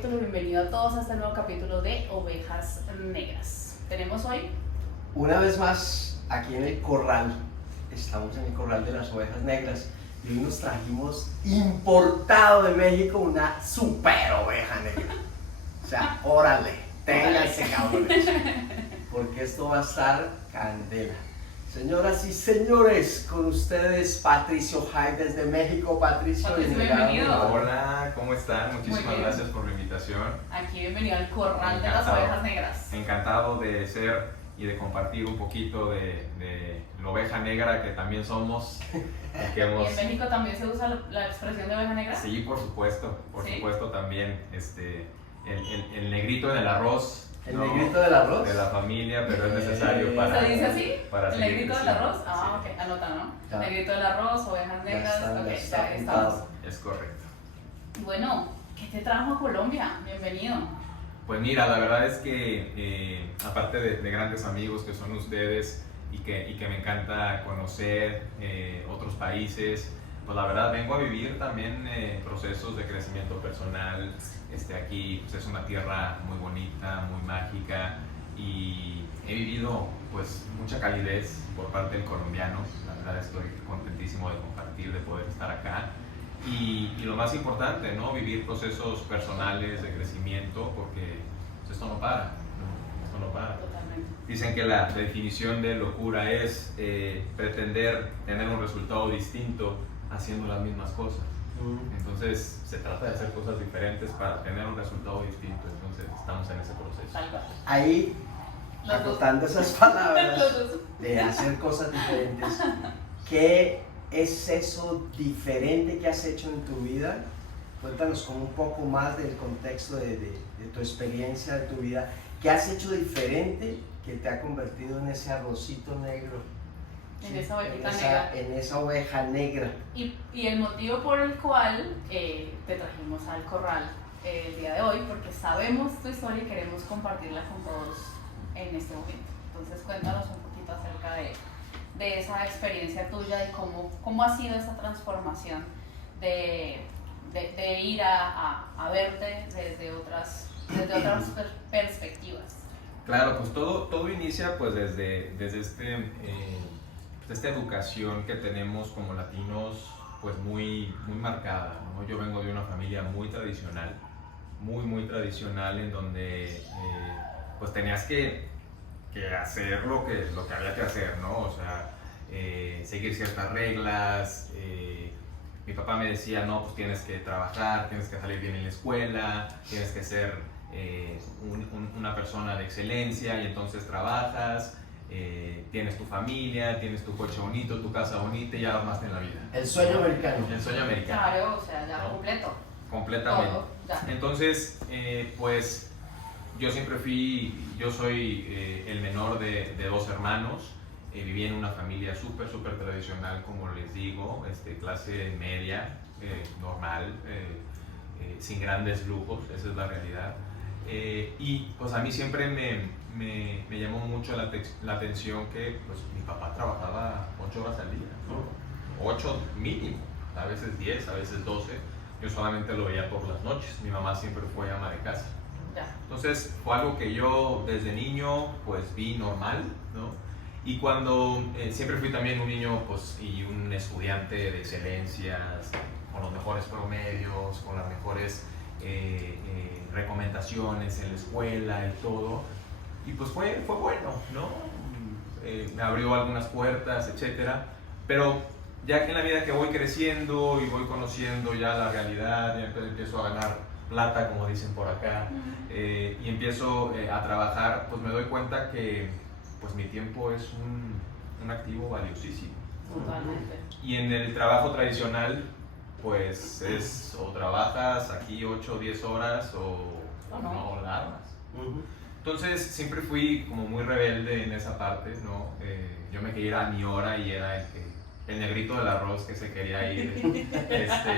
capítulo, bienvenido a todos a este nuevo capítulo de Ovejas Negras. Tenemos hoy, una vez más, aquí en el corral, estamos en el corral de las ovejas negras y hoy nos trajimos importado de México una super oveja negra. O sea, órale, ténganse cabrones, porque esto va a estar candela. Señoras y señores, con ustedes Patricio Jai desde México. Patricio, bienvenido. Hola, ¿cómo están? Muchísimas gracias por la invitación. Aquí bienvenido al corral de las ovejas negras. Encantado de ser y de compartir un poquito de la oveja negra que también somos. ¿Y en México también se usa la expresión de oveja negra? Sí, por supuesto ¿Sí? también. El negrito en el arroz. ¿El negrito del arroz? De la familia, pero es necesario para... ¿Se dice así? Para ¿El negrito del arroz? Ah, sí. ok, anota, ¿no? Ya. Negrito del arroz, ovejas negras, ya estamos. Es correcto. Bueno, ¿qué te trajo a Colombia? Bienvenido. Pues mira, la verdad es que aparte de grandes amigos que son ustedes y que me encanta conocer otros países, pues la verdad vengo a vivir también procesos de crecimiento personal. Aquí pues es una tierra muy bonita, muy mágica y he vivido pues mucha calidez por parte del colombiano. La verdad estoy contentísimo de compartir, de poder estar acá. Y lo más importante, ¿no? Vivir procesos personales de crecimiento, porque pues, esto no para, ¿no? Esto no para. Totalmente. Dicen que la definición de locura es pretender tener un resultado distinto haciendo las mismas cosas. Entonces se trata de hacer cosas diferentes para tener un resultado distinto. Entonces estamos en ese proceso. Tal cual. Ahí, Los dos. acotando esas palabras Los dos. de hacer cosas diferentes, ¿qué es eso diferente que has hecho en tu vida? Cuéntanos como un poco más del contexto de tu experiencia, de tu vida. ¿Qué has hecho diferente que te ha convertido en ese arrocito negro? En esa ovejita en negra. En esa oveja negra. Y el motivo por el cual te trajimos al corral el día de hoy, porque sabemos tu historia y queremos compartirla con todos en este momento. Entonces cuéntanos un poquito acerca de esa experiencia tuya y cómo ha sido esa transformación de ir a verte desde otras perspectivas. Claro, pues todo inicia pues desde esta educación que tenemos como latinos pues muy marcada, ¿no? Yo vengo de una familia muy tradicional, muy tradicional, en donde pues tenías que hacer lo que había que hacer, ¿no? O sea, seguir ciertas reglas. Mi papá me decía, no, pues tienes que trabajar, tienes que salir bien en la escuela, tienes que ser una persona de excelencia, y entonces trabajas, tienes tu familia, tienes tu coche bonito, tu casa bonita y ya armaste en la vida. El sueño americano. El sueño americano. Claro, o sea, ya ¿No? completo. Completamente. Todo, ya. Entonces, pues yo soy el menor de dos hermanos. Viví en una familia súper tradicional, como les digo, clase media, normal, sin grandes lujos, esa es la realidad. Y pues a mí siempre me llamó mucho la atención que pues, mi papá trabajaba 8 horas al día, ¿no? 8 mínimo, a veces 10, a veces 12. Yo solamente lo veía por las noches. Mi mamá siempre fue ama de casa. Ya. Entonces fue algo que yo desde niño pues vi normal, ¿no? Y cuando siempre fui también un niño pues, y un estudiante de excelencias, con los mejores promedios, con las mejores recomendaciones en la escuela y todo. Y pues fue bueno, ¿no? Me abrió algunas puertas, etcétera. Pero ya que en la vida que voy creciendo y voy conociendo ya la realidad, ya empiezo a ganar plata, como dicen por acá, y empiezo a trabajar, pues me doy cuenta que pues mi tiempo es un activo valiosísimo. Totalmente. Y en el trabajo tradicional, pues es o trabajas aquí 8 o 10 horas o no la armas. Entonces siempre fui como muy rebelde en esa parte, ¿no? Yo me quería ir a mi hora y era el negrito del arroz que se quería ir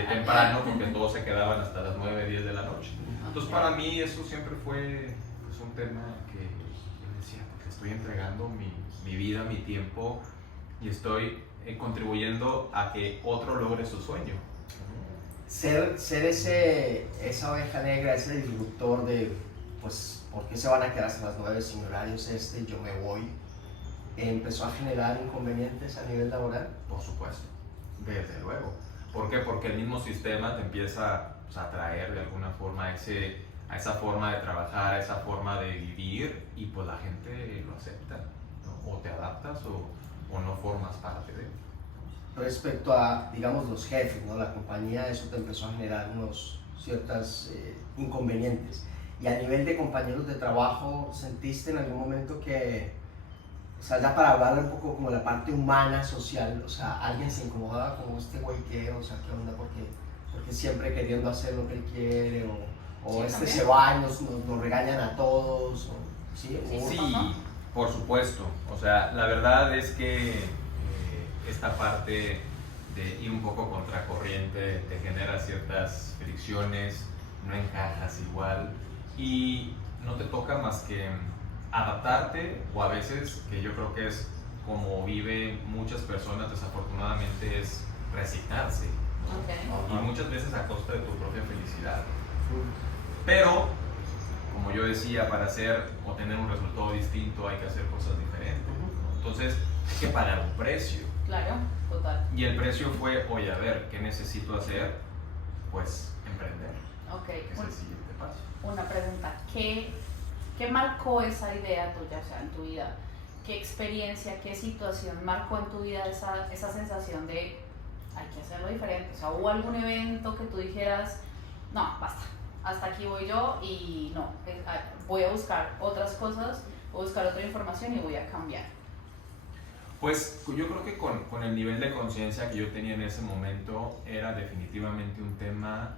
temprano, porque todos se quedaban hasta las 9, 10 de la noche. Entonces para mí eso siempre fue pues, un tema que yo decía, porque estoy entregando mi vida, mi tiempo, y estoy contribuyendo a que otro logre su sueño. ser esa oveja negra, ese disruptor de, pues, ¿por qué se van a quedar hasta las 9 sin horarios yo me voy? ¿Empezó a generar inconvenientes a nivel laboral? Por supuesto, desde luego. ¿Por qué? Porque el mismo sistema te empieza, pues, a atraer de alguna forma a esa forma de trabajar, a esa forma de vivir, y pues la gente lo acepta, ¿no? O te adaptas o no formas parte de él. Respecto a, digamos, los jefes, ¿no? La compañía, eso te empezó a generar ciertos inconvenientes. Y a nivel de compañeros de trabajo, ¿sentiste en algún momento que, o sea, ya para hablar un poco como la parte humana, social, o sea, alguien se incomodaba como este güey que, o sea, qué onda, porque siempre queriendo hacer lo que él quiere, o Sí, se va y nos regañan a todos, ¿sí? Sí, por supuesto. O sea, la verdad es que esta parte de ir un poco contracorriente te genera ciertas fricciones, no encajas igual y no te toca más que adaptarte, o a veces, que yo creo que es como viven muchas personas desafortunadamente, es resignarse, ¿no? Okay. Y muchas veces a costa de tu propia felicidad. Pero, como yo decía, para hacer o tener un resultado distinto hay que hacer cosas diferentes, ¿no? Entonces hay que pagar un precio. Claro, total. Y el precio fue, oye, a ver, ¿qué necesito hacer? Pues emprender. Ok, Que es el siguiente paso. una pregunta. ¿Qué marcó esa idea tuya, o sea, en tu vida? ¿Qué experiencia, qué situación marcó en tu vida esa sensación de hay que hacerlo diferente? O sea, ¿hubo algún evento que tú dijeras, no, basta, hasta aquí voy yo y no, voy a buscar otras cosas, voy a buscar otra información y voy a cambiar? Pues yo creo que con el nivel de conciencia que yo tenía en ese momento era definitivamente un tema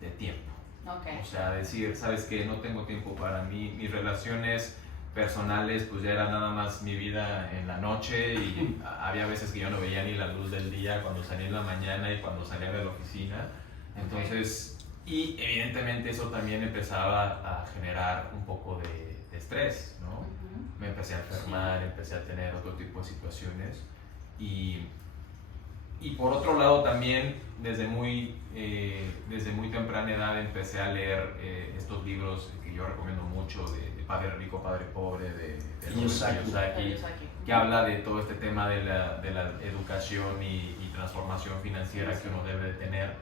de tiempo. Okay. O sea, decir, ¿sabes qué? No tengo tiempo para mí, mis relaciones personales pues ya era nada más mi vida en la noche, y había veces que yo no veía ni la luz del día cuando salía en la mañana y cuando salía de la oficina. Entonces, y evidentemente eso también empezaba a generar un poco de estrés, ¿no? Me empecé a enfermar, empecé a tener otro tipo de situaciones, y por otro lado también desde muy temprana edad empecé a leer estos libros que yo recomiendo mucho, de Padre Rico, Padre Pobre, de Kiyosaki, que habla de todo este tema de la educación y transformación financiera que uno debe de tener.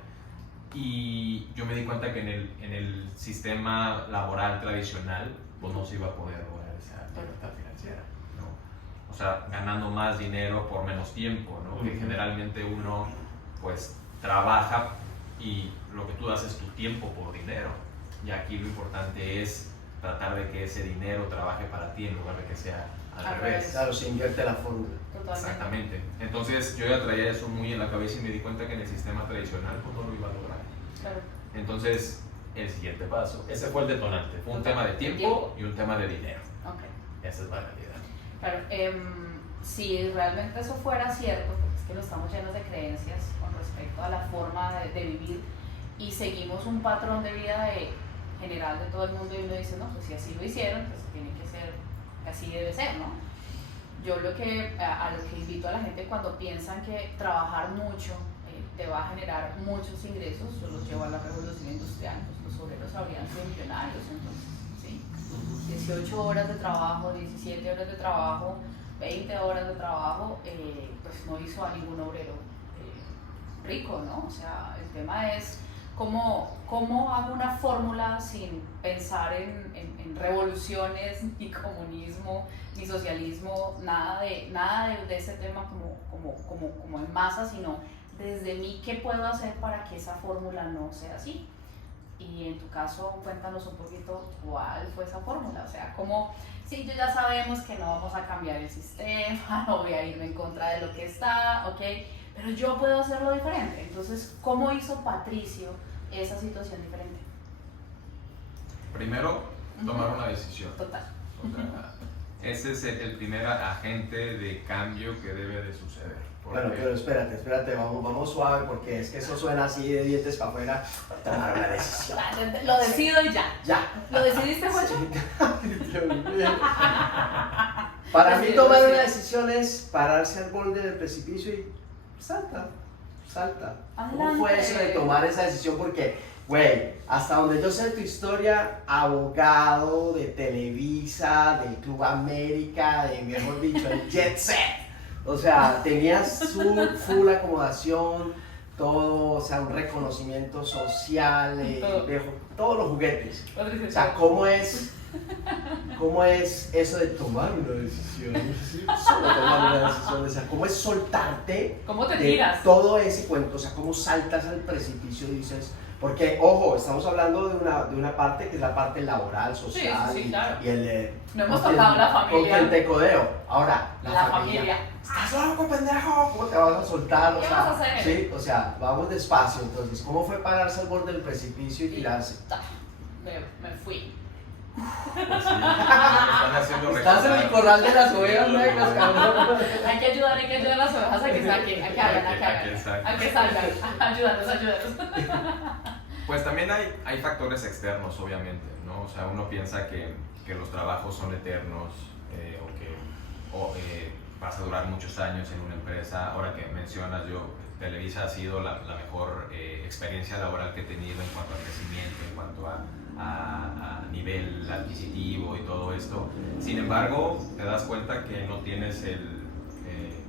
Y yo me di cuenta que en el sistema laboral tradicional pues no se iba a poder lograr esa libertad financiera, ¿no? O sea, ganando más dinero por menos tiempo, ¿no? Que generalmente uno pues trabaja y lo que tú das es tu tiempo por dinero, y aquí lo importante es tratar de que ese dinero trabaje para ti en lugar de que sea al revés. Claro, se invierte la fórmula. Totalmente. Exactamente. Entonces yo ya traía eso muy en la cabeza y me di cuenta que en el sistema tradicional pues no lo iba a lograr. Claro. Entonces el siguiente paso, ese fue el detonante, fue un tema de tiempo y un tema de dinero. Okay. Esa es la realidad. Claro, si realmente eso fuera cierto, porque es que no estamos llenos de creencias con respecto a la forma de vivir, y seguimos un patrón de vida general de todo el mundo, y uno dice, no, pues si así lo hicieron, pues tiene que ser, así debe ser, ¿no? Yo a lo que invito a la gente cuando piensan que trabajar mucho te va a generar muchos ingresos, yo los llevo a la revolución industrial, pues los obreros habrían sido millonarios entonces, ¿sí? 18 horas de trabajo, 17 horas de trabajo, 20 horas de trabajo, pues no hizo a ningún obrero rico, ¿no? O sea, el tema es cómo hago una fórmula sin pensar en revoluciones, ni comunismo, ni socialismo, nada de ese tema como en masa, sino desde mí, ¿qué puedo hacer para que esa fórmula no sea así? Y en tu caso, cuéntanos un poquito cuál fue esa fórmula, o sea, sí, ya sabemos que no vamos a cambiar el sistema, no voy a irme en contra de lo que está, ok, pero yo puedo hacerlo diferente. Entonces, ¿cómo hizo Patricio esa situación diferente? Primero, tomar una decisión. Total. O sea, ese es el primer agente de cambio que debe de suceder. Bueno, pero espérate, vamos suave, porque es que eso suena así de dientes para afuera. Tomar una decisión. Lo decido y ya. Ya. ¿Lo decidiste, Juancho? Para mí tomar una decisión es pararse al borde del precipicio y salta. salta. ¿Cómo Adelante. fue eso de tomar esa decisión? Porque, güey, hasta donde yo sé tu historia, abogado de Televisa, del Club América, de, mejor dicho, el Jet Set. O sea, tenías full acomodación, todo, o sea, un reconocimiento social, todos los juguetes. O sea, ¿cómo es eso de tomar una decisión? Solo tomar una decisión, o sea, ¿cómo es soltarte ¿Cómo te de tiras? todo ese cuento? O sea, ¿cómo saltas al precipicio y dices? Porque, ojo, estamos hablando de una parte que es la parte laboral, social, Sí, claro. y el... No hemos tocado la familia. Con quien te codeo. Ahora, La familia. ¿Estás loco, pendejo? ¿Cómo te vas a soltar? ¿Qué O sea, vas a hacer? Sí, o sea, vamos despacio. Entonces, ¿cómo fue pararse al borde del precipicio y tirarse? Me fui. Pues sí, están haciendo Estás en el corral de las ovejas negras, cabrón. Hay que ayudar a las ovejas a que saquen, a que hagan, a que salgan. Ayúdanos. Pues también hay factores externos, obviamente, ¿no? O sea, uno piensa que los trabajos son eternos o que vas a durar muchos años en una empresa. Ahora que mencionas, Televisa ha sido la mejor experiencia laboral que he tenido en cuanto a crecimiento, en cuanto a nivel adquisitivo y todo esto. Sin embargo, te das cuenta que no tienes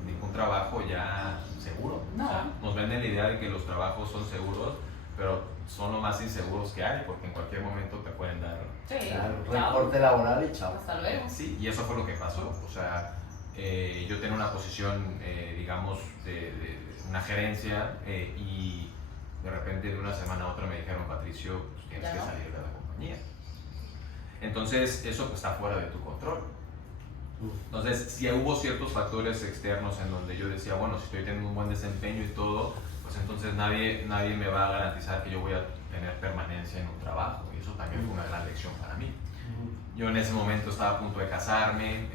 ningún trabajo ya seguro. No. O sea, nos venden la idea de que los trabajos son seguros, pero son los más inseguros que hay, porque en cualquier momento te pueden dar... Sí, Claro, chao. recorte laboral y chao. Hasta luego. Sí, y eso fue lo que pasó. O sea, yo tenía una posición, digamos, de una gerencia y de repente de una semana a otra me dijeron, Patricio, pues, tienes que salir de la compañía. Entonces, eso pues, está fuera de tu control. Entonces, si hubo ciertos factores externos en donde yo decía, bueno, si estoy teniendo un buen desempeño y todo, pues entonces nadie me va a garantizar que yo voy a tener permanencia en un trabajo. Y eso también fue una gran lección para mí. Yo en ese momento estaba a punto de casarme,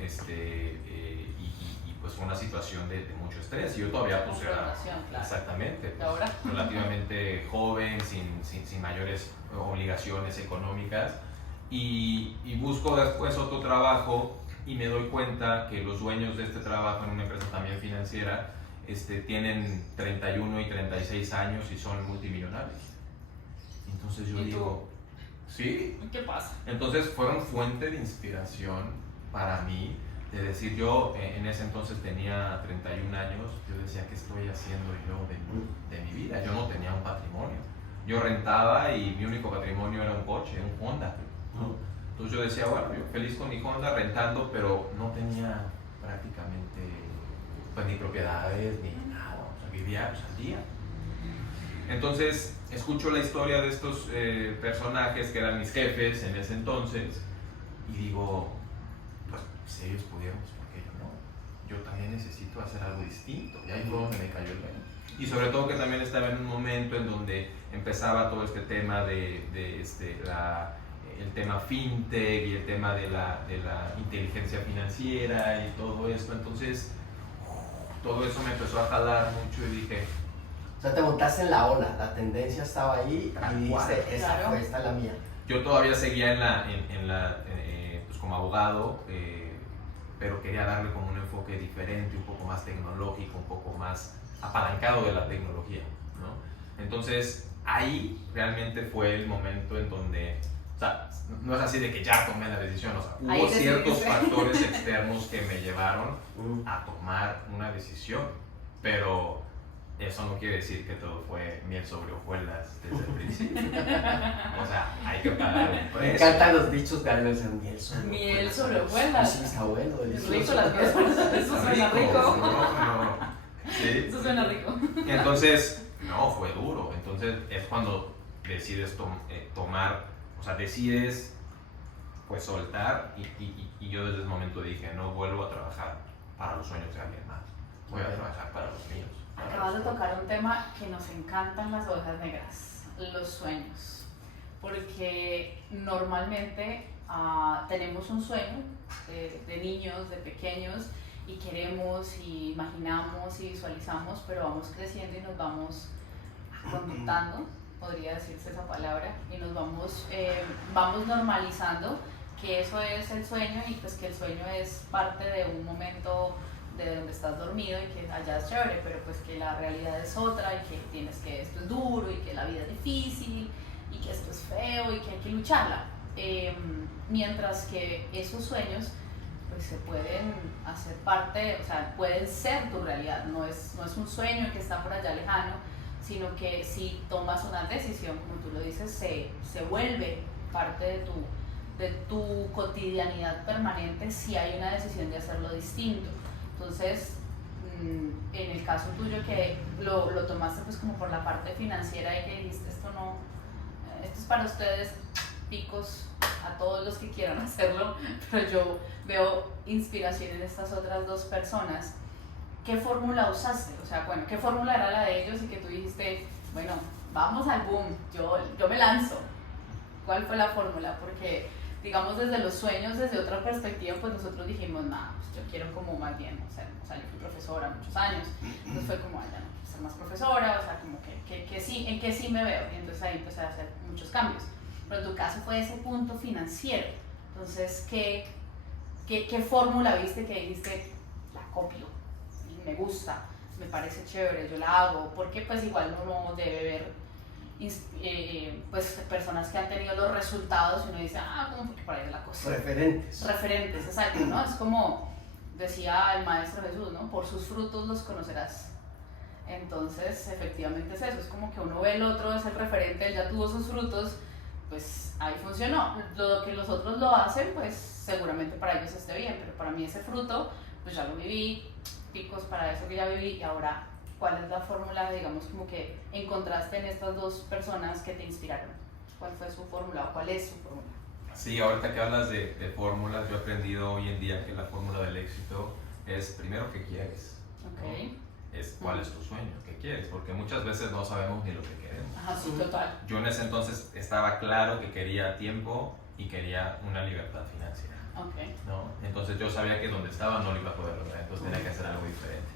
y pues fue una situación de mucho estrés. Y yo todavía pues era Claro. exactamente pues, Ahora. relativamente joven, sin mayores obligaciones económicas. Y busco después otro trabajo y me doy cuenta que los dueños de este trabajo en una empresa también financiera tienen 31 y 36 años y son multimillonarios. Entonces yo digo, sí. ¿Qué pasa? Entonces fueron fuente de inspiración para mí, de decir, yo en ese entonces tenía 31 años, yo decía, ¿qué estoy haciendo yo de mi vida? Yo no tenía un patrimonio. Yo rentaba y mi único patrimonio era un coche, un Honda, ¿no? Entonces yo decía, bueno, yo feliz con mi Honda rentando, pero no tenía prácticamente pues, ni propiedades ni nada, o sea, vivía pues, al día. Entonces escucho la historia de estos personajes que eran mis jefes en ese entonces y digo, pues si ellos pudieron, pues ¿por qué yo no? Yo también necesito hacer algo distinto. Y ahí fue donde me cayó el 20. Y sobre todo que también estaba en un momento en donde empezaba todo este tema el tema fintech y el tema de la inteligencia financiera y todo esto. Entonces todo eso me empezó a jalar mucho y dije, O sea, te montaste en la ola, la tendencia estaba ahí y dijiste, esta es la mía. yo todavía seguía pues como abogado, pero quería darle como un enfoque diferente, un poco más tecnológico, un poco más apalancado de la tecnología, ¿no? Entonces ahí realmente fue el momento en donde, o sea, no es así de que ya tomé la decisión, o sea, hubo ciertos factores externos que me llevaron a tomar una decisión, pero eso no quiere decir que todo fue miel sobre hojuelas desde el principio. O sea, hay que pagar un precio. Me encantan los dichos gallegos, Miel sobre hojuelas. Sí, está bueno, Es delicioso. rico las miel sobre hojuelas. Eso suena rico. No. Sí. Eso suena rico. Entonces, no, fue duro. Entonces es cuando decides tomar, o sea, decides pues soltar y yo desde ese momento dije, no vuelvo a trabajar para los sueños de alguien más. Voy a trabajar para los míos. Acabas de tocar un tema que nos encantan las ovejas negras, los sueños, porque normalmente tenemos un sueño de niños, de pequeños, y queremos, y imaginamos, y visualizamos, pero vamos creciendo y nos vamos conductando, podría decirse esa palabra, y nos vamos normalizando que eso es el sueño y pues que el sueño es parte de un momento de donde estás dormido y que allá es chévere, pero pues que la realidad es otra y que tienes que esto es duro y que la vida es difícil y que esto es feo y que hay que lucharla. Mientras que esos sueños pues se pueden hacer parte, o sea, pueden ser tu realidad, no es un sueño que está por allá lejano, sino que si tomas una decisión, como tú lo dices, se vuelve parte de tu cotidianidad permanente si hay una decisión de hacerlo distinto. Entonces, en el caso tuyo que lo tomaste pues como por la parte financiera y que dijiste esto es para ustedes, picos a todos los que quieran hacerlo, pero yo veo inspiración en estas otras dos personas. ¿Qué fórmula usaste? O sea, bueno, ¿qué fórmula era la de ellos y que tú dijiste, bueno, vamos al boom, yo me lanzo? ¿Cuál fue la fórmula? Porque, digamos, desde los sueños, desde otra perspectiva, pues nosotros dijimos, nada, pues yo quiero como más bien, o sea, yo fui profesora muchos años, entonces fue como, ya no quiero ser más profesora, o sea, como que sí, en que sí me veo, y entonces ahí empecé a hacer muchos cambios. Pero en tu caso fue ese punto financiero, entonces, ¿qué fórmula viste que dijiste, la copio, me gusta, me parece chévere, yo la hago? Porque pues igual uno debe ver pues personas que han tenido los resultados y uno dice, como porque por ahí es la cosa. Referentes, exacto, ¿no? Es como decía el Maestro Jesús, ¿no? Por sus frutos los conocerás. Entonces, efectivamente es eso, es como que uno ve el otro, es el referente, él ya tuvo sus frutos, pues ahí funcionó. Lo que los otros lo hacen, pues seguramente para ellos esté bien, pero para mí ese fruto, pues ya lo viví, picos para eso que ya viví, y ahora, ¿cuál es la fórmula, digamos, como que encontraste en estas dos personas que te inspiraron? ¿Cuál fue su fórmula o cuál es su fórmula? Sí, ahorita que hablas de fórmulas, yo he aprendido hoy en día que la fórmula del éxito es primero qué quieres, okay, ¿no? Es cuál es tu sueño, qué quieres, porque muchas veces no sabemos ni lo que queremos. Ajá, sí, total. Yo en ese entonces estaba claro que quería tiempo y quería una libertad financiera, okay, ¿no? Entonces yo sabía que donde estaba no lo iba a poder lograr, entonces tenía que hacer algo diferente.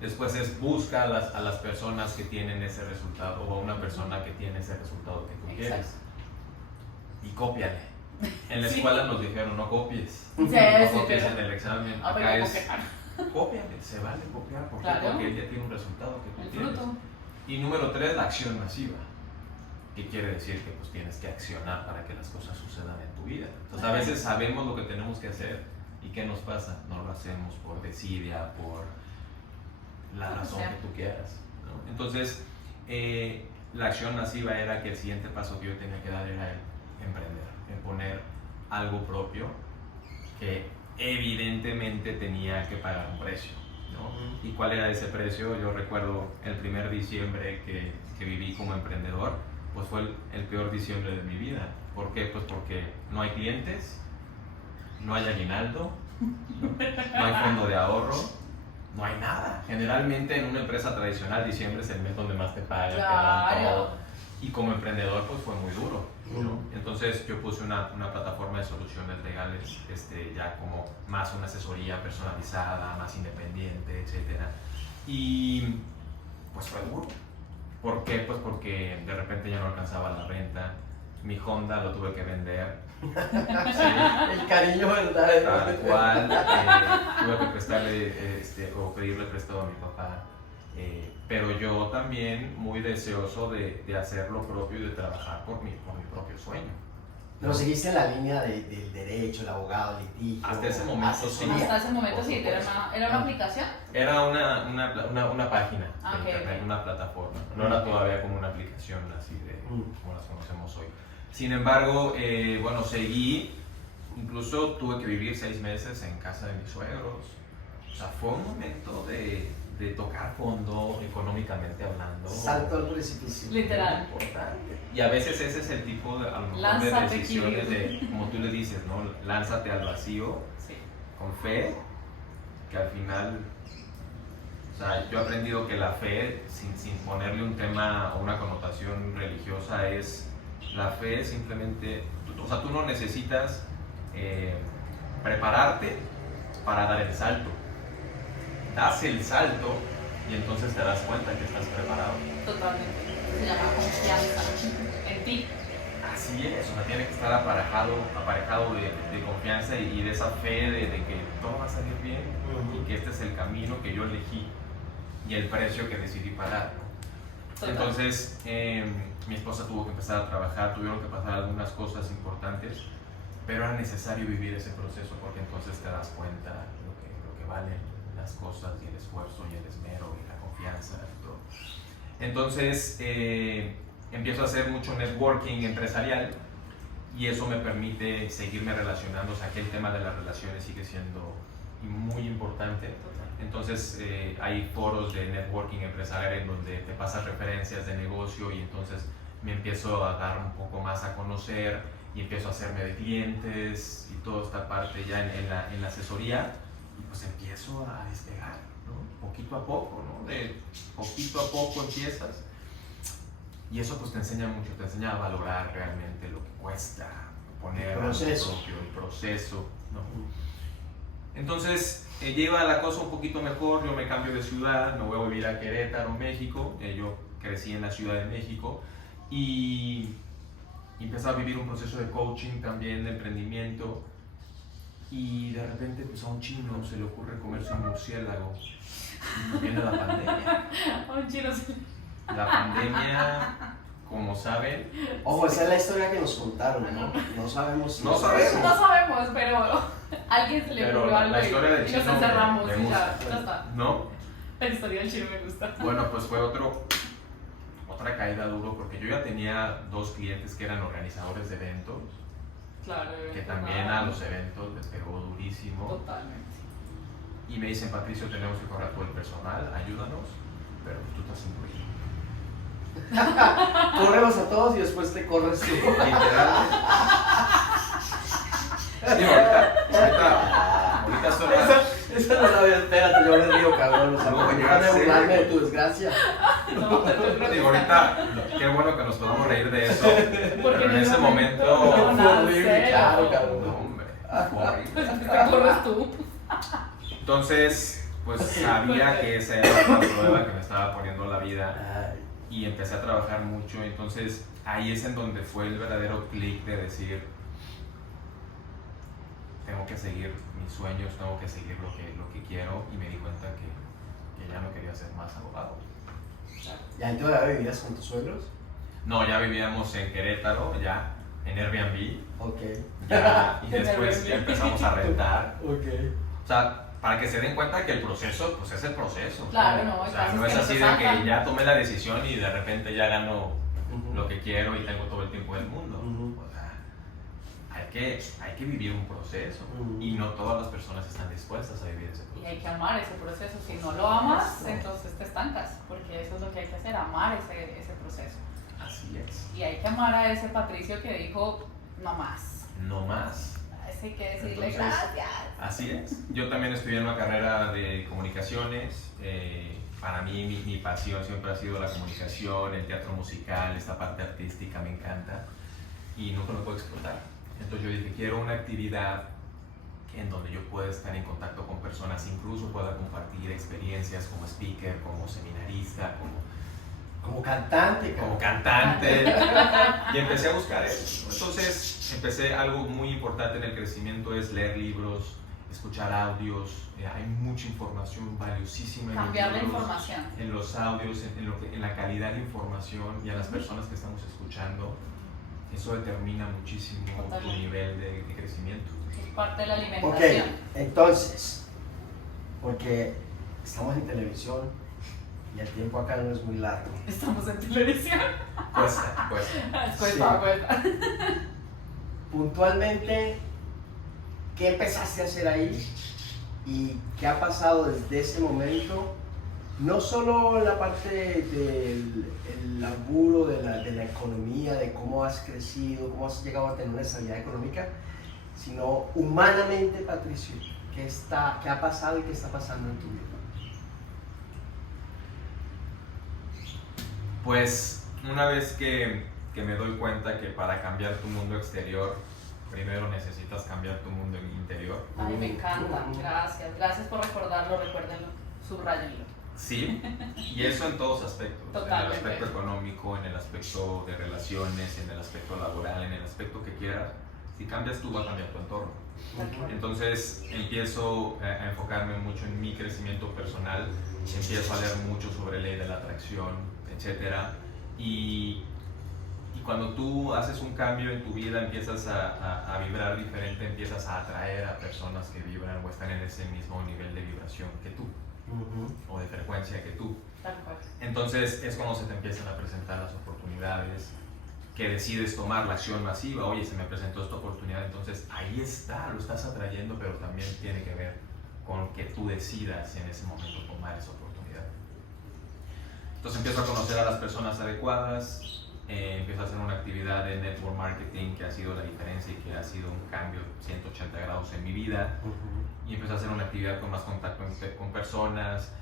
Después es busca a las personas que tienen ese resultado o a una persona que tiene ese resultado que tú quieres y cópiale. En la escuela nos dijeron no copies, no copies en el examen. Acá es cópiale, se vale copiar porque él ya tiene un resultado que tú tienes. Y número 3, la acción masiva, que quiere decir que pues tienes que accionar para que las cosas sucedan en tu vida. Entonces a veces sabemos lo que tenemos que hacer y ¿qué nos pasa? No lo hacemos por desidia, por la razón que tú quieras, ¿no? Entonces la acción masiva era que el siguiente paso que yo tenía que dar era emprender, poner algo propio que evidentemente tenía que pagar un precio, ¿no? ¿Y cuál era ese precio? Yo recuerdo el primer diciembre que viví como emprendedor, pues fue el peor diciembre de mi vida. ¿Por qué? Pues porque no hay clientes, no hay aguinaldo, no hay fondo de ahorro, no hay nada. Generalmente en una empresa tradicional diciembre es el mes donde más te pagan, claro, te dan todo. Y como emprendedor pues fue muy duro, ¿no? Entonces yo puse una plataforma de soluciones legales, ya como más una asesoría personalizada, más independiente, etc. Y pues fue duro. ¿Por qué? Pues porque de repente ya no alcanzaba la renta, mi Honda lo tuve que vender. Sí, el cariño verdadero. Tal cual, tuve que prestarle o pedirle prestado a mi papá. Pero yo también muy deseoso de hacer lo propio y de trabajar por mi propio sueño. ¿No seguiste en la línea del derecho, el abogado, el litigio? Hasta ese momento sí. Hasta ese momento sí, ¿era una aplicación? Era una página de internet, okay, una plataforma. No era todavía como una aplicación así como las conocemos hoy. Sin embargo, bueno, seguí, incluso tuve que vivir 6 meses en casa de mis suegros. O sea, fue un momento de tocar fondo económicamente hablando. Salto al precipicio. Literal. Importante. Y a veces ese es el tipo de, a lo mejor, de decisiones de, como tú le dices, ¿no? Lánzate al vacío, sí, con fe, que al final, o sea, yo he aprendido que la fe, sin ponerle un tema o una connotación religiosa, la fe es simplemente, o sea, tú no necesitas prepararte para dar el salto. Das el salto y entonces te das cuenta que estás preparado. Totalmente. Se llama confianza en ti. Así es, o sea, tiene que estar aparejado de confianza y de esa fe de que todo va a salir bien. bien y que este es el camino que yo elegí y el precio que decidí pagar. Entonces, mi esposa tuvo que empezar a trabajar, tuvieron que pasar algunas cosas importantes, pero era necesario vivir ese proceso porque entonces te das cuenta lo que valen las cosas y el esfuerzo y el esmero y la confianza y todo. Entonces, empiezo a hacer mucho networking empresarial y eso me permite seguirme relacionando, o sea, que el tema de las relaciones sigue siendo muy importante. Entonces hay foros de networking empresarial en donde te pasas referencias de negocio y entonces me empiezo a dar un poco más a conocer y empiezo a hacerme de clientes y toda esta parte ya en la asesoría y pues empiezo a despegar, ¿no? Poquito a poco, ¿no? De poquito a poco empiezas y eso pues te enseña mucho, te enseña a valorar realmente lo que cuesta poner el proceso, ¿no? Entonces lleva la cosa un poquito mejor, yo me cambio de ciudad, me voy a vivir a Querétaro, México, yo crecí en la Ciudad de México y empecé a vivir un proceso de coaching también, de emprendimiento y de repente pues a un chino se le ocurre comerse un murciélago y viene la pandemia. Un chino sí. La pandemia, como saben... Ojo, esa es la historia que nos contaron, ¿no? No sabemos. No sabemos. No sabemos, pero a alguien se le ocurrió algo la historia del y chino nos encerramos me y gusta. ya está. ¿No? La historia del chino me gusta. Bueno, pues fue otra caída duro porque yo ya tenía 2 clientes que eran organizadores de eventos, Claro. que también a los eventos les pegó durísimo. Totalmente. Y me dicen, Patricio, tenemos que correr todo el personal, ayúdanos, pero pues tú estás incluido. Corremos a todos y después te corres tú. Literal. Sí, ahorita suena... Esa no la había, espérate, yo me río, cabrón. O sea, No, me ya van a sé. burlarme de tu desgracia. Digo, ahorita, qué bueno que nos podamos reír de eso, pero en ese momento... no, Fue horrible, claro, No, cabrón. hombre, fue horrible. Te corres tú. Entonces, pues sabía que esa era la prueba que me estaba poniendo la vida Ay, y empecé a trabajar mucho. Entonces, ahí es en donde fue el verdadero clic de decir: tengo que seguir mis sueños, tengo que seguir lo que quiero. Y me di cuenta que ya no quería ser más abogado. ¿y ahí todavía vivías con tus suegros? No, ya vivíamos en Querétaro, ya en Airbnb. Ok. Ya, y después ya empezamos a rentar. Ok. O sea, para que se den cuenta que el proceso, pues es el proceso. Claro, no, O sea, hay no casos es que así no de se que saltan. ya tomé la decisión y de repente ya gano Ujú. lo que quiero y tengo todo el tiempo del mundo. Ujú. O sea, hay que vivir un proceso Ujú. y no todas las personas están dispuestas a vivir ese Y proceso. hay que amar ese proceso. Si no lo amas, entonces te estancas. Porque eso es lo que hay que hacer, amar ese proceso. Así es. Y hay que amar a ese Patricio que dijo, no más. No más. A ese hay que decirle Entonces, gracias. Así es. Yo también estudié una carrera de comunicaciones. Para mí mi pasión siempre ha sido la comunicación, el teatro musical, esta parte artística me encanta y nunca lo puedo explotar. Entonces yo dije, quiero una actividad en donde yo pueda estar en contacto con personas, incluso pueda compartir experiencias como speaker, como seminarista, Como cantante, como cabrón. cantante. Y empecé a buscar eso. Entonces empecé, algo muy importante en el crecimiento es leer libros, escuchar audios. Hay mucha información valiosísima en Cambiar la los libros, información. en los audios, en la calidad de información y a las personas que estamos escuchando. Eso determina muchísimo tu Totalmente. nivel de crecimiento. Es parte de la Ok, alimentación. entonces, porque estamos en televisión y el tiempo acá no es muy largo. Estamos en televisión. Cuesta. Cuesta. Puntualmente, ¿qué empezaste a hacer ahí? ¿Y qué ha pasado desde ese momento? No solo la parte del el laburo, de la economía, de cómo has crecido, cómo has llegado a tener una estabilidad económica, sino humanamente, Patricio, ¿qué ha pasado y qué está pasando en tu vida? Pues una vez que me doy cuenta que para cambiar tu mundo exterior, primero necesitas cambiar tu mundo interior. Ay, me encanta. Gracias. Gracias por recordarlo. Recuérdenlo. Subrayenlo. Sí, y eso en todos aspectos. Totalmente. En el aspecto económico, en el aspecto de relaciones, en el aspecto laboral, en el aspecto que quieras. Si cambias tú, va a cambiar tu entorno. Tal cual. Entonces empiezo a enfocarme mucho en mi crecimiento personal, empiezo a leer mucho sobre ley de la atracción, etcétera, y cuando tú haces un cambio en tu vida, empiezas a vibrar diferente, empiezas a atraer a personas que vibran o están en ese mismo nivel de vibración que tú, o de frecuencia que tú. Tal cual. Entonces es cuando se te empiezan a presentar las oportunidades, que decides tomar la acción masiva. Oye, se me presentó esta oportunidad, entonces ahí está, lo estás atrayendo, pero también tiene que ver con que tú decidas en ese momento tomar esa oportunidad. Entonces empiezo a conocer a las personas adecuadas, empiezo a hacer una actividad de network marketing que ha sido la diferencia y que ha sido un cambio 180 grados en mi vida, y empecé a hacer una actividad con más contacto con personas,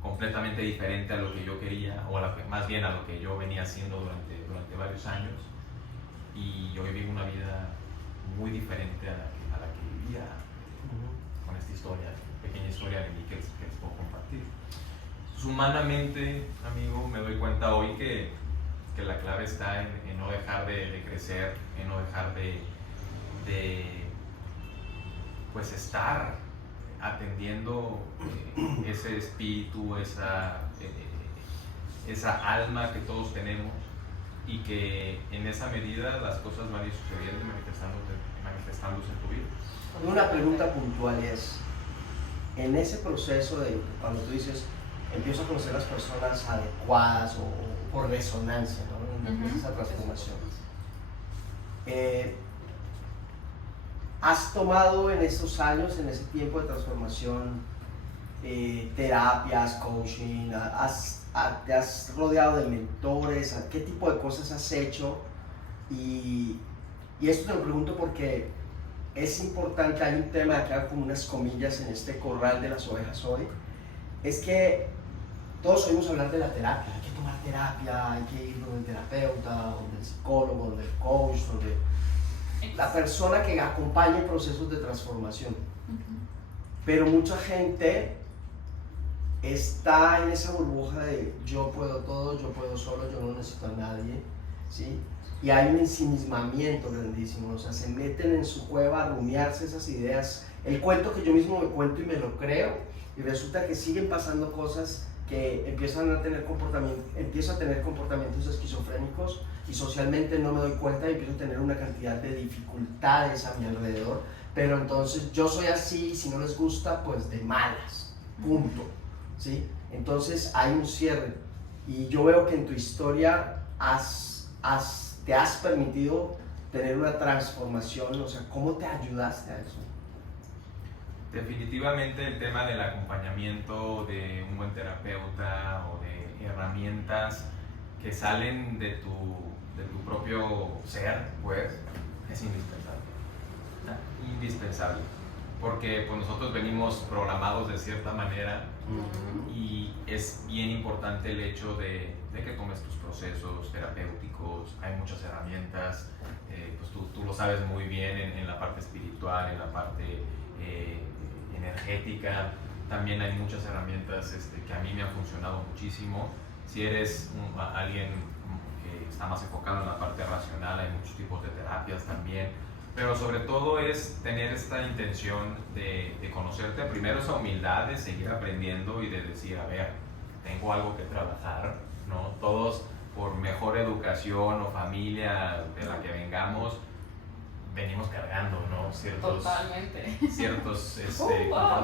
completamente diferente a lo que yo quería, o más bien a lo que yo venía haciendo durante varios años, y hoy vivo una vida muy diferente a la que vivía con esta historia, pequeña historia de mí que les puedo compartir. Humanamente, amigo, me doy cuenta hoy que la clave está en no dejar de crecer, en no dejar de pues estar atendiendo ese espíritu, esa alma que todos tenemos, y que en esa medida las cosas van a ir sucediendo y manifestándose en tu vida. Una pregunta puntual es, en ese proceso de cuando tú dices, empiezo a conocer las personas adecuadas o por resonancia, ¿no? Esa transformación. ¿Has tomado en estos años, en ese tiempo de transformación, terapias, coaching? ¿Te has rodeado de mentores? ¿Qué tipo de cosas has hecho? Y esto te lo pregunto porque es importante, hay un tema acá con unas comillas en este corral de las ovejas hoy, es que todos oímos hablar de la terapia, hay que tomar terapia, hay que ir donde el terapeuta, donde el psicólogo, donde el coach, donde la persona que acompañe procesos de transformación. Pero mucha gente está en esa burbuja de yo puedo todo, yo puedo solo, yo no necesito a nadie, ¿sí? Y hay un ensimismamiento grandísimo, o sea, se meten en su cueva a rumiarse esas ideas, el cuento que yo mismo me cuento y me lo creo, y resulta que siguen pasando cosas que empiezo a tener comportamientos esquizofrénicos, y socialmente no me doy cuenta y empiezo a tener una cantidad de dificultades a mi alrededor, pero entonces yo soy así, si no les gusta, pues de malas, punto, ¿sí? Entonces hay un cierre, y yo veo que en tu historia te has permitido tener una transformación, o sea, ¿cómo te ayudaste a eso? Definitivamente el tema del acompañamiento de un buen terapeuta o de herramientas que salen de tu propio ser, pues, es indispensable, porque pues, nosotros venimos programados de cierta manera, y es bien importante el hecho de que tomes tus procesos terapéuticos. Hay muchas herramientas, pues tú lo sabes muy bien en la parte espiritual, en la parte energética. También hay muchas herramientas que a mí me han funcionado muchísimo. Si eres alguien que está más enfocado en la parte racional, hay muchos tipos de terapias también, pero sobre todo es tener esta intención de conocerte, primero esa humildad de seguir aprendiendo y de decir, a ver, tengo algo que trabajar, ¿no? Todos, por mejor educación o familia de la que vengamos, venimos cargando, ¿no? Ciertos comportamientos, etcétera.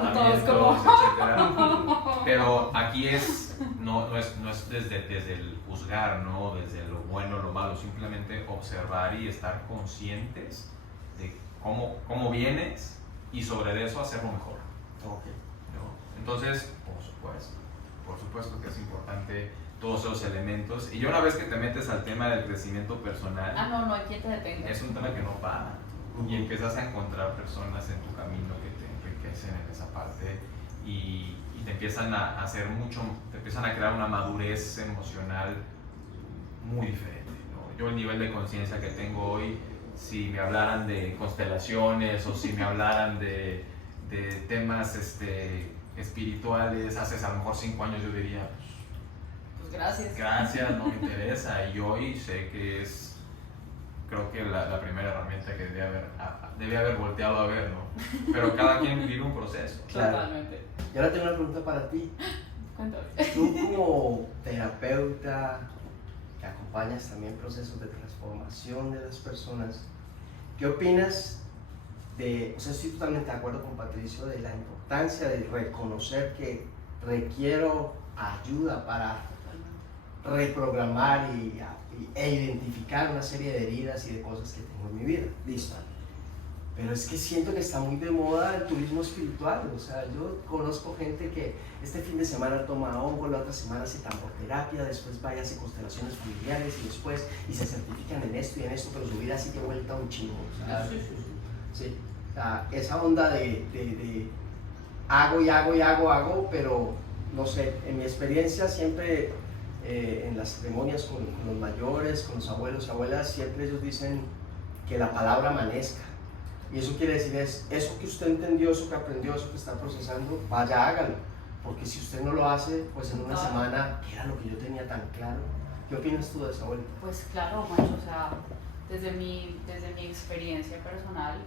Pero aquí no es desde el juzgar, ¿no? Desde lo bueno, lo malo, simplemente observar y estar conscientes de cómo vienes, y sobre eso hacerlo mejor. Okay. ¿No? Entonces, por supuesto que es importante todos esos elementos, y ya una vez que te metes al tema del crecimiento personal, no hay quien te detenga. es un tema que no para, y empiezas a encontrar personas en tu camino que te enriquecen en esa parte, y te empiezan a hacer te empiezan a crear una madurez emocional muy diferente, ¿no? Yo el nivel de conciencia que tengo hoy, si me hablaran de constelaciones o si me hablaran de temas espirituales hace a lo mejor 5 años, yo diría, pues gracias, no me interesa, y hoy sé que es creo que la primera herramienta que debe haber volteado a ver, ¿no? Pero cada quien vive un proceso. Claro. Totalmente. Y ahora tengo una pregunta para ti. Cuéntame. Tú como terapeuta que acompañas también procesos de transformación de las personas, ¿qué opinas de, o sea, estoy totalmente de acuerdo con Patricio, de la importancia de reconocer que requiero ayuda para reprogramar e identificar una serie de heridas y de cosas que tengo en mi vida? Listo. Pero es que siento que está muy de moda el turismo espiritual. O sea, yo conozco gente que este fin de semana toma hongo, la otra semana hace tamboterapia, después vaya a hacer constelaciones familiares y después y se certifican en esto y en esto, pero su vida sigue vuelta a un chingo. O sea, sí. O sea, esa onda de hago y hago y hago, pero no sé, en mi experiencia siempre en las ceremonias con los mayores, con los abuelos y abuelas, siempre ellos dicen que la palabra amanezca. Y eso quiere decir es, eso que usted entendió, eso que aprendió, eso que está procesando, vaya, hágalo. Porque si usted no lo hace, pues en una semana, ¿qué era lo que yo tenía tan claro? ¿Qué opinas tú de esa vuelta? Pues claro, Macho, o sea, desde mi experiencia personal,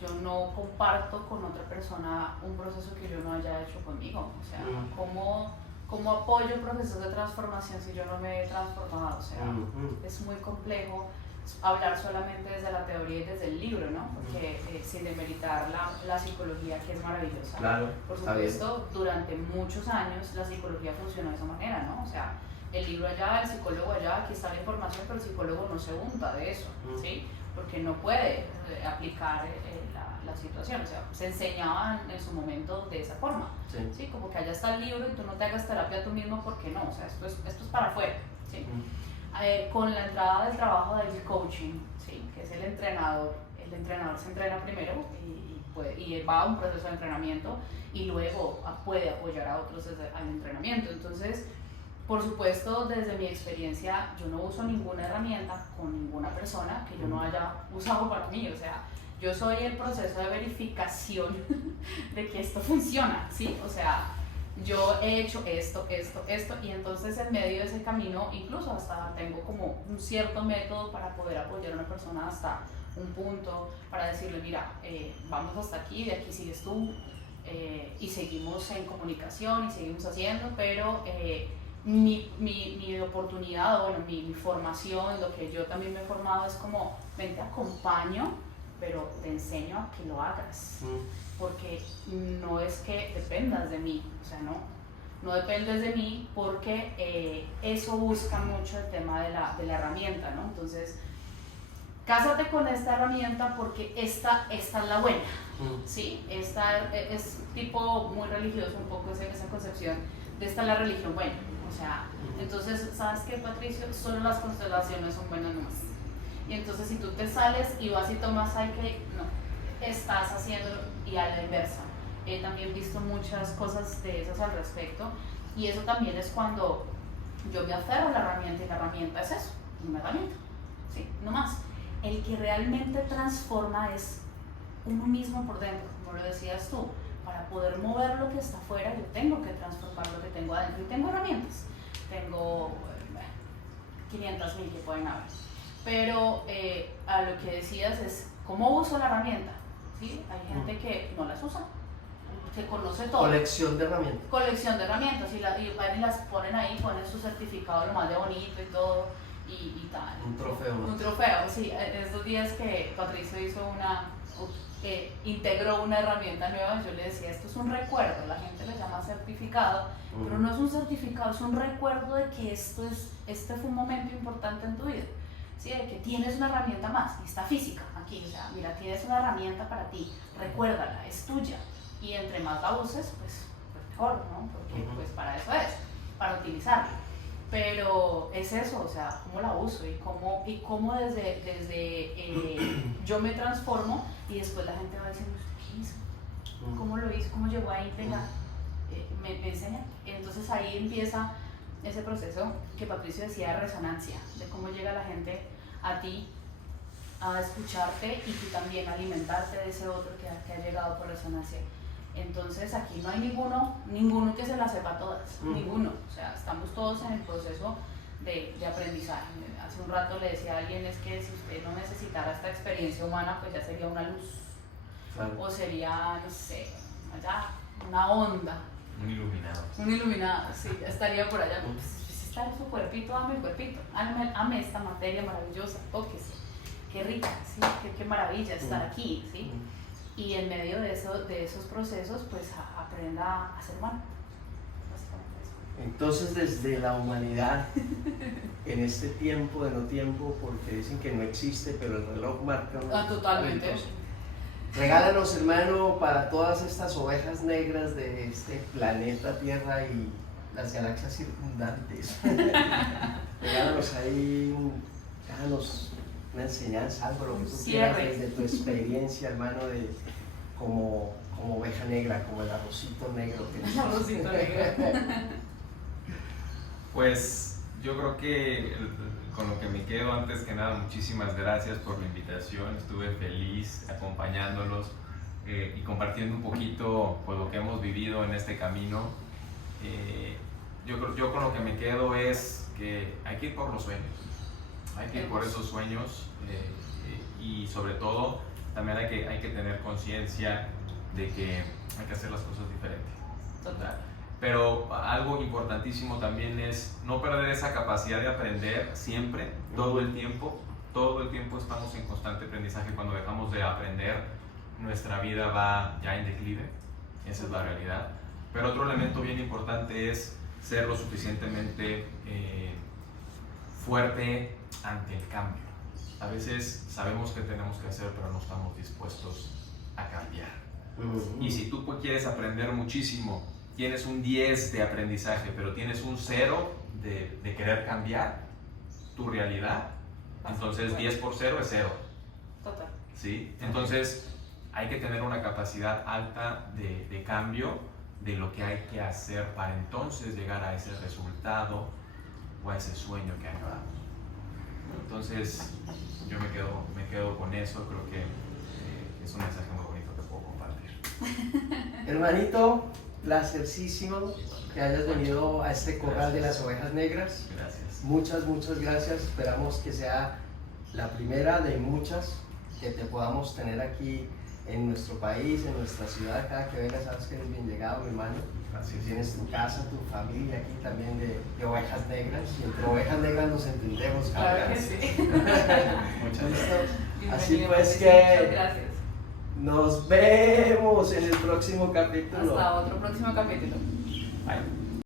yo no comparto con otra persona un proceso que yo no haya hecho conmigo. O sea, ¿cómo apoyo procesos de transformación si yo no me he transformado? O sea, es muy complejo hablar solamente desde la teoría y desde el libro, ¿no? Porque sin demeritar la psicología, que es maravillosa. Claro, por supuesto, durante muchos años la psicología funcionó de esa manera, ¿no? O sea, el libro allá, el psicólogo allá, aquí está la información, pero el psicólogo no se unta de eso, ¿sí? Porque no puede aplicar la situación. O sea, se enseñaban en su momento de esa forma, ¿sí? Como que allá está el libro y tú no te hagas terapia tú mismo, porque no, o sea, esto es para afuera, ¿sí? Con la entrada del trabajo del coaching, ¿sí? Que es el entrenador se entrena primero y va a un proceso de entrenamiento y luego puede apoyar a otros al entrenamiento. Entonces, por supuesto, desde mi experiencia, yo no uso ninguna herramienta con ninguna persona que yo no haya usado para mí. O sea, yo soy el proceso de verificación de que esto funciona, ¿sí? O sea, yo he hecho esto, y entonces en medio de ese camino, incluso hasta tengo como un cierto método para poder apoyar a una persona hasta un punto, para decirle, mira, vamos hasta aquí, de aquí sigues tú, y seguimos en comunicación y seguimos haciendo, pero mi oportunidad, o bueno, mi formación, lo que yo también me he formado es como, ven, te acompaño, pero te enseño a que lo hagas. Porque no es que dependas de mí, o sea, no dependes de mí, porque eso busca mucho el tema de la herramienta, ¿no? Entonces, cásate con esta herramienta porque esta es la buena, ¿sí? Esta es tipo muy religioso un poco esa concepción de esta es la religión buena, o sea, entonces, ¿sabes qué, Patricio? Solo las constelaciones son buenas nomás. Y entonces si tú te sales y vas y tomas Psyche, no, estás haciéndolo. Y a la inversa. He también visto muchas cosas de esas al respecto, y eso también es cuando yo me aferro a la herramienta, y la herramienta es eso, una herramienta, ¿sí? No más. El que realmente transforma es uno mismo por dentro, como lo decías tú. Para poder mover lo que está afuera, yo tengo que transformar lo que tengo adentro, y tengo herramientas. Tengo 500.000 que pueden haber. Pero a lo que decías es, ¿cómo uso la herramienta? ¿Sí? Hay gente que no las usa, que conoce todo. Colección de herramientas. Colección de herramientas, y las ponen ahí, ponen su certificado lo más de bonito y todo, y tal. Un trofeo. Un trofeo, sí. Estos días que Patricio integró una herramienta nueva, yo le decía, esto es un recuerdo, la gente le llama certificado, pero no es un certificado, es un recuerdo de que este fue un momento importante en tu vida. ¿Sí? De que tienes una herramienta más, y está física aquí, o sea, mira, tienes una herramienta para ti, recuérdala, es tuya, y entre más la uses, pues mejor, ¿no? Porque pues para eso es, para utilizarla. Pero es eso, o sea, cómo la uso y cómo desde yo me transformo, y después la gente va diciendo, ¿qué hizo? ¿Cómo lo hizo? ¿Cómo llegó ahí? Venga, me enseña. Entonces ahí empieza ese proceso que Patricio decía de resonancia, de cómo llega la gente a ti a escucharte, y tú también a alimentarte de ese otro que ha llegado por resonancia. Entonces aquí no hay ninguno que se la sepa todas, ninguno. O sea, estamos todos en el proceso de aprendizaje. Hace un rato le decía a alguien, es que si usted no necesitara esta experiencia humana, pues ya sería una luz, Claro. o sería, no sé, allá, una onda, Un iluminado. un iluminado, sí, ya estaría por allá. Pues, si está en su cuerpito, ame el cuerpito, ame esta materia maravillosa, tóquese, qué rica, sí, qué maravilla estar aquí, ¿sí? Y en medio de esos procesos, pues aprenda a ser humano. Básicamente eso. Entonces, desde la humanidad, en este tiempo de no tiempo, porque dicen que no existe, pero el reloj marca unos Totalmente. momentos. Regálanos, hermano, para todas estas ovejas negras de este planeta Tierra y las galaxias circundantes. Regálanos ahí, déjanos una enseñanza, algo lo que tú quieras desde tu experiencia, hermano, de como oveja negra, como el arrocito negro. El arrocito negro. Pues yo creo que con lo que me quedo, antes que nada, muchísimas gracias por la invitación. Estuve feliz acompañándolos y compartiendo un poquito pues, lo que hemos vivido en este camino. Yo con lo que me quedo es que hay que ir por los sueños, hay que ir por esos sueños y sobre todo también hay que tener conciencia de que hay que hacer las cosas diferentes. Total. Pero algo importantísimo también es no perder esa capacidad de aprender siempre, todo el tiempo estamos en constante aprendizaje. Cuando dejamos de aprender, nuestra vida va ya en declive, esa es la realidad. Pero otro elemento bien importante es ser lo suficientemente fuerte ante el cambio. A veces sabemos que tenemos que hacer, pero no estamos dispuestos a cambiar. Y si tú quieres aprender muchísimo, tienes un 10 de aprendizaje, pero tienes un 0 de querer cambiar tu realidad, entonces 10 por 0 es 0. Total. ¿Sí? Entonces hay que tener una capacidad alta de cambio de lo que hay que hacer para entonces llegar a ese resultado o a ese sueño que añoramos. Entonces yo me quedo con eso, creo que es un mensaje muy bonito que puedo compartir. Hermanito, placercísimo que hayas venido a este corral de las ovejas negras. Gracias. Muchas gracias. Esperamos que sea la primera de muchas que te podamos tener aquí en nuestro país, en nuestra ciudad. Cada que vengas sabes que eres bien llegado, mi hermano. Gracias. Tienes tu casa, tu familia aquí también de ovejas negras. Y entre ovejas negras nos entendemos. Claro que sí. Muchas gracias. Así Bienvenido, pues muchas que gracias. nos vemos en el próximo capítulo. Hasta otro próximo capítulo. Bye.